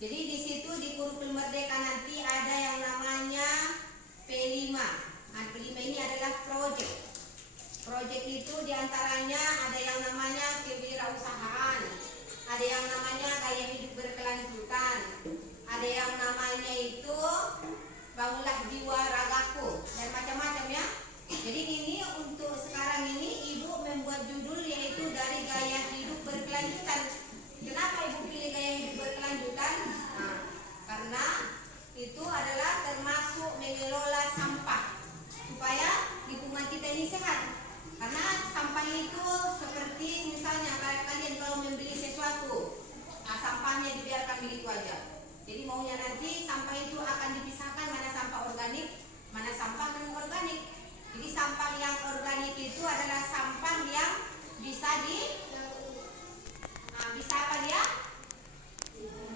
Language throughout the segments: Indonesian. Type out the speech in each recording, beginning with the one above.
Jadi di situ di kurikulum Merdeka nanti ada yang namanya P5. Nah, P5 ini adalah proyek. Proyek itu diantaranya ada yang namanya kewirausahaan, ada yang namanya gaya hidup berkelanjutan, ada yang namanya itu bangunlah jiwa ragaku, dan macam-macam ya. Jadi ini untuk sekarang ini Ibu membuat judul yaitu dari gaya hidup berkelanjutan. Kenapa Ibu pilih gaya hidup berkelanjutan? Nah, karena itu adalah termasuk mengelola sampah supaya lingkungan kita ini sehat. Karena sampah itu seperti misalnya kalian kalau membeli sesuatu, nah, sampahnya dibiarkan begitu aja. Jadi maunya nanti sampah itu akan dipisahkan mana sampah organik, mana sampah non organik. Jadi sampah yang organik itu adalah sampah yang bisa bisa apa dia?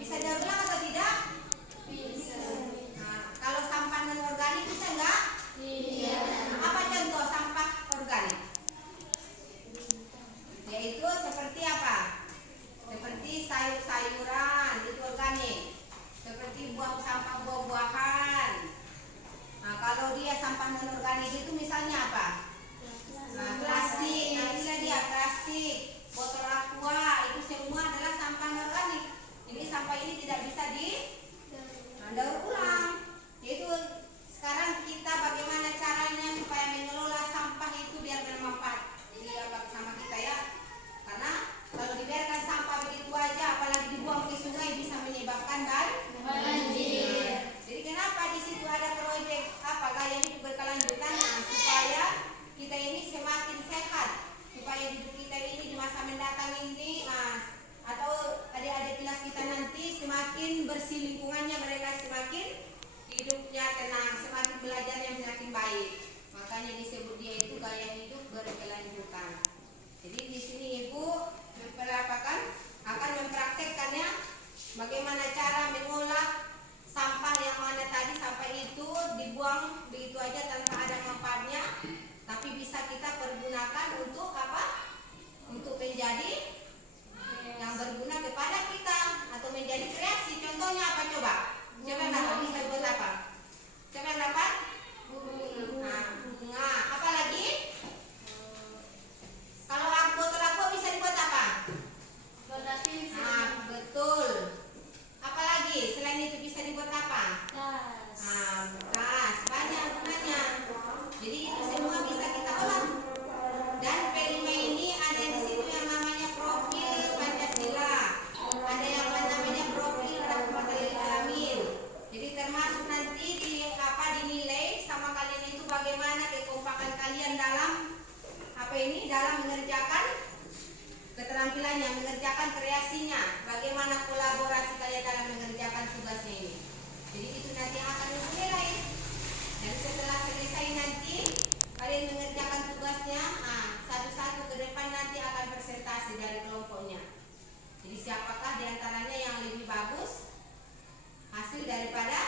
Bisa daur ulang atau tidak? Bisa. Nah, kalau sampah non organik bisa enggak? Iya. Apa contoh sampah organik? Yaitu seperti apa? Seperti sayur-sayuran itu organik. Seperti sampah buah-buahan. Nah, kalau dia sampah non organik itu misalnya apa? Nah, plastik. Nah, bisa dia plastik, botol aqua, itu semua adalah sampah non organik. Jadi sampah ini tidak bisa daur ulang. Yaitu sekarang kita bagaimana caranya supaya mengelola sampah itu biar bermanfaat sama kita ya. Karena kalau dibiarkan sampah begitu aja, apalagi dibuang ke sungai, bisa menyebabkan banjir. Jadi kenapa di situ ada proyek apa gaya hidup berkelanjutan? Nah, supaya kita ini semakin sehat, supaya hidup kita ini di masa mendatang ini, atau adik-adik kelas kita nanti semakin bersih lingkungannya, mereka semakin hidupnya tenang, semakin belajarnya semakin baik. Makanya disebut dia itu gaya hidup berkelanjutan. Jadi di sini Ibu akan mempraktekkannya bagaimana cara mengolah sampah yang mana tadi sampah itu dibuang begitu aja tanpa ada manfaatnya, tapi bisa kita pergunakan untuk apa? Untuk menjadi yang berguna kepada kita atau menjadi kreasi. Contohnya apa coba? Siapa yang dapat? Bisa buat apa? Siapa yang dapat? Bunga. Apa lagi? Kalau botol aqua bisa dibuat apa? Betul. Apa lagi? Selain itu bisa dibuat apa? Tas. Banyak gunanya. Jadi itu semua bisa kita olah. Dan P5 ini ada di situ yang namanya profil Pancasila. Ada yang namanya profil Rahmatul Alamin. Jadi termasuk nanti dinilai sama kalian itu bagaimana kekompakan kalian dalam dalam mengerjakan keterampilannya, mengerjakan kreasinya, bagaimana kolaborasi kalian dalam mengerjakan tugasnya ini. Jadi itu nanti akan dinilai. Dan setelah selesai nanti kalian mengerjakan tugasnya, satu-satu ke depan nanti akan presentasi dari kelompoknya. Jadi siapakah diantaranya yang lebih bagus hasil daripada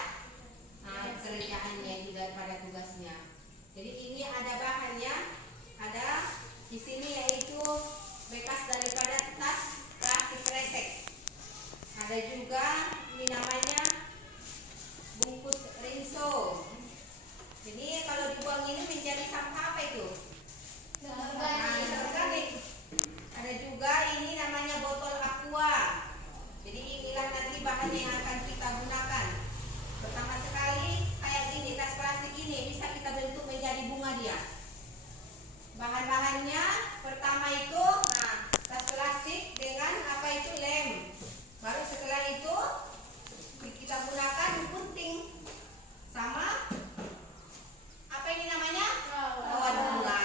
kerjaannya, daripada tugasnya. Jadi ini ada bahannya, ada di sini yaitu bekas daripada tas plastik kresek. Ada juga ini namanya bungkus rinso. Jadi kalau dibuang ini menjadi sampah apa itu? Organik. Ada juga ini namanya botol aqua. Jadi inilah nanti bahannya yang akan kita gunakan. Pertama sekali kayak gini, tas plastik ini bisa kita bentuk menjadi bunga dia. Bahan-bahannya pertama itu tas plastik dengan apa itu lem. Baru setelah itu kita gunakan gunting sama apa ini namanya? Rawat bunga.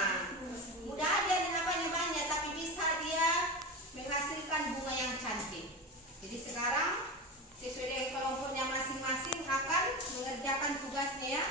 Mudah aja dan apa namanya, tapi bisa dia menghasilkan bunga yang cantik. Jadi sekarang sesuai dengan kelompoknya masing-masing akan mengerjakan tugasnya ya.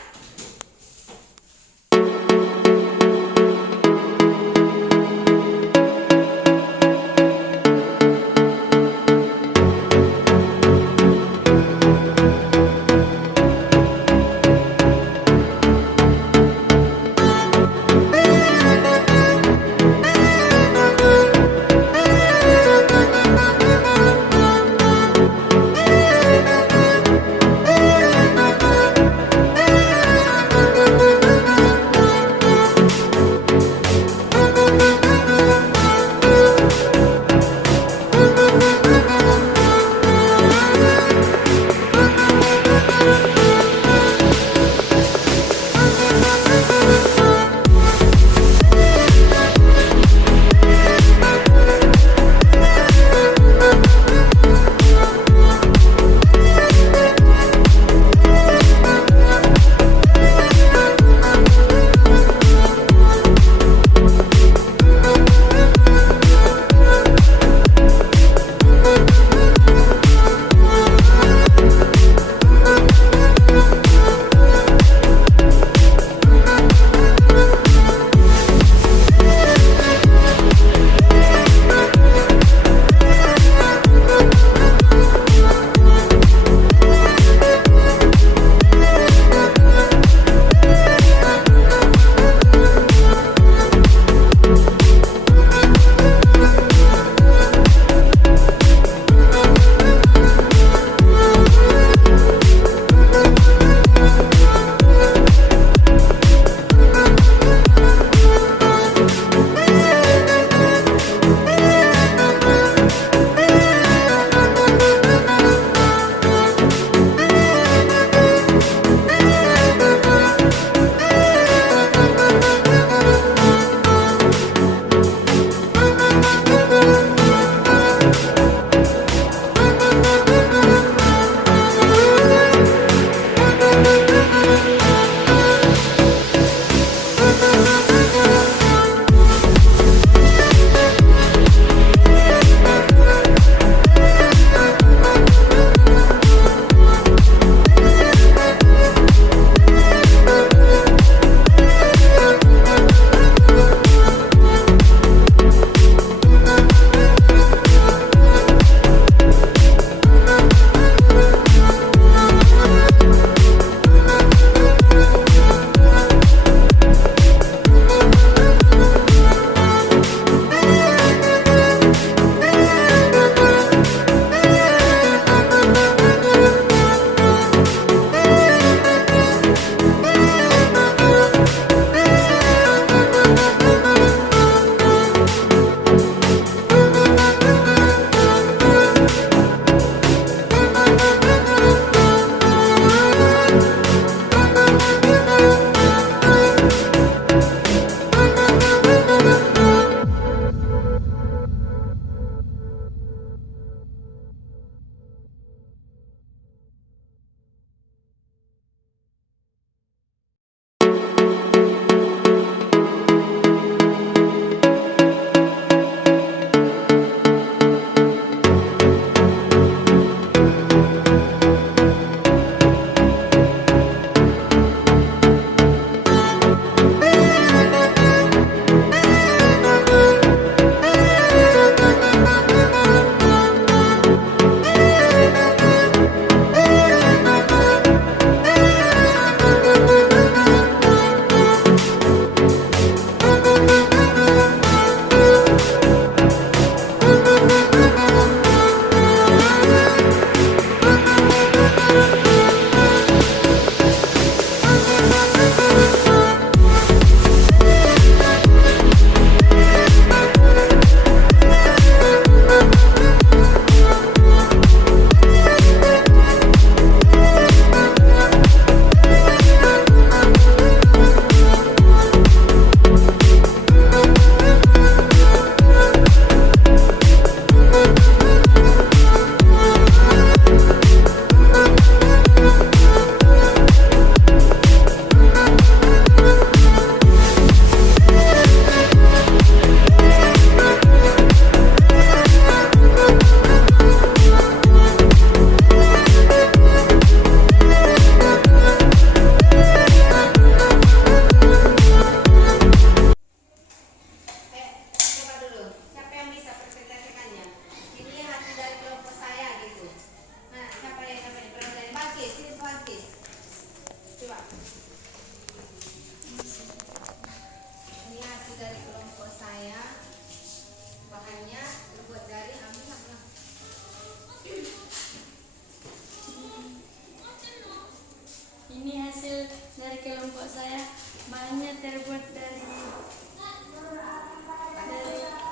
terbuat dari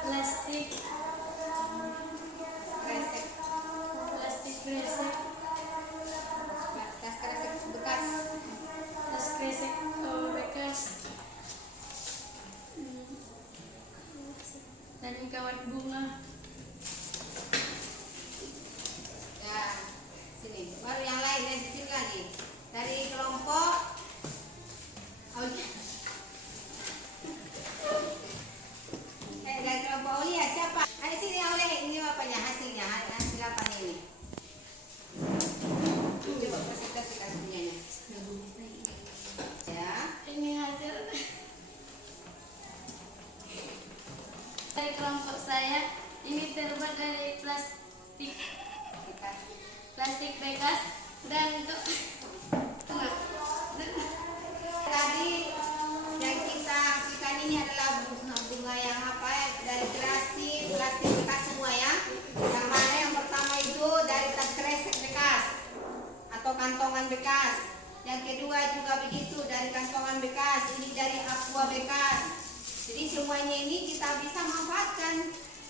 plastik Kresek. kresek, Tas kresek bekas. tas kresek bekas, dan kawat bunga. Ya, sini. Baru yang lain dari sini lagi. Dari kelompok Aulia. Dari kelompok Aulia siapa? Ayo sini Aulia, ini apanya hasilnya? Hasil apa ini? Coba presentasikan punyanya. Ya. Ini hasil dari kelompok saya. Ini terbuat dari plastik bekas dan untuk Tadi yang kita hasilkan ini adalah bunga yang apa ya, dari gerasi plastik bekas semua ya. Yang mana yang pertama itu dari tas kresek bekas atau kantongan bekas. Yang kedua juga begitu dari kantongan bekas. Ini dari aqua bekas. Jadi semuanya ini kita bisa manfaatkan.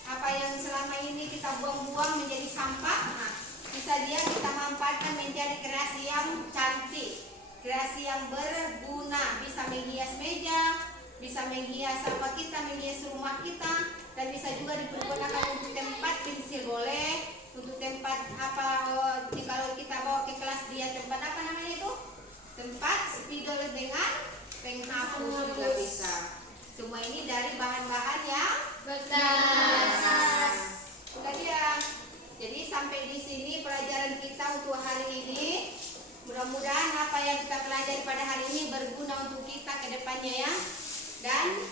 Apa yang selama ini kita buang-buang menjadi sampah, nah, bisa dia kita manfaatkan menjadi kreasi yang cantik. Kreasi yang berguna, bisa menghias meja, bisa menghias apa kita, menghias rumah kita, dan bisa juga dipergunakan untuk tempat pensil boleh, untuk tempat apa kalau kita bawa ke kelas dia tempat apa namanya itu, tempat spidol dengan penghapus juga bisa. Semua ini dari bahan-bahan yang bekas. Sudah dia. Jadi sampai di sini pelajaran kita untuk hari ini. Mudah-mudahan apa yang kita pelajari pada hari ini berguna untuk kita ke depannya ya. Dan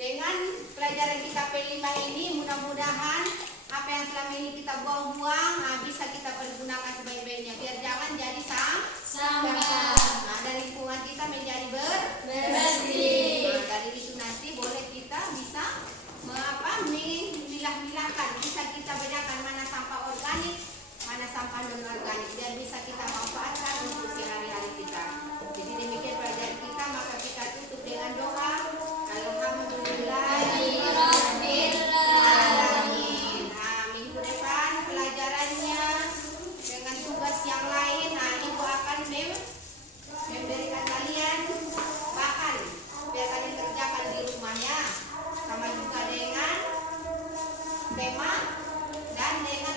dengan pelajaran kita P5 ini mudah-mudahan apa yang selama ini kita buang-buang bisa kita pergunakan sebaik-baiknya biar jangan jadi sampah. Nah, dari lingkungan kita menjadi bersih. Nah, dari itu nanti boleh kita bisa memilah-milahkan, bisa kita bedakan mana sampah organik, mana sampah non organik, dan bisa kita manfaatkan untuk sehari-hari kita. Jadi demikian pelajaran kita, maka kita tutup dengan doa. Alhamdulillahirabbil alamin. Nah, minggu depan pelajarannya dengan tugas yang lain. Nah, ibu akan memberikan kalian bahan biar kalian kerjakan di rumahnya, sama juga dengan tema dan dengan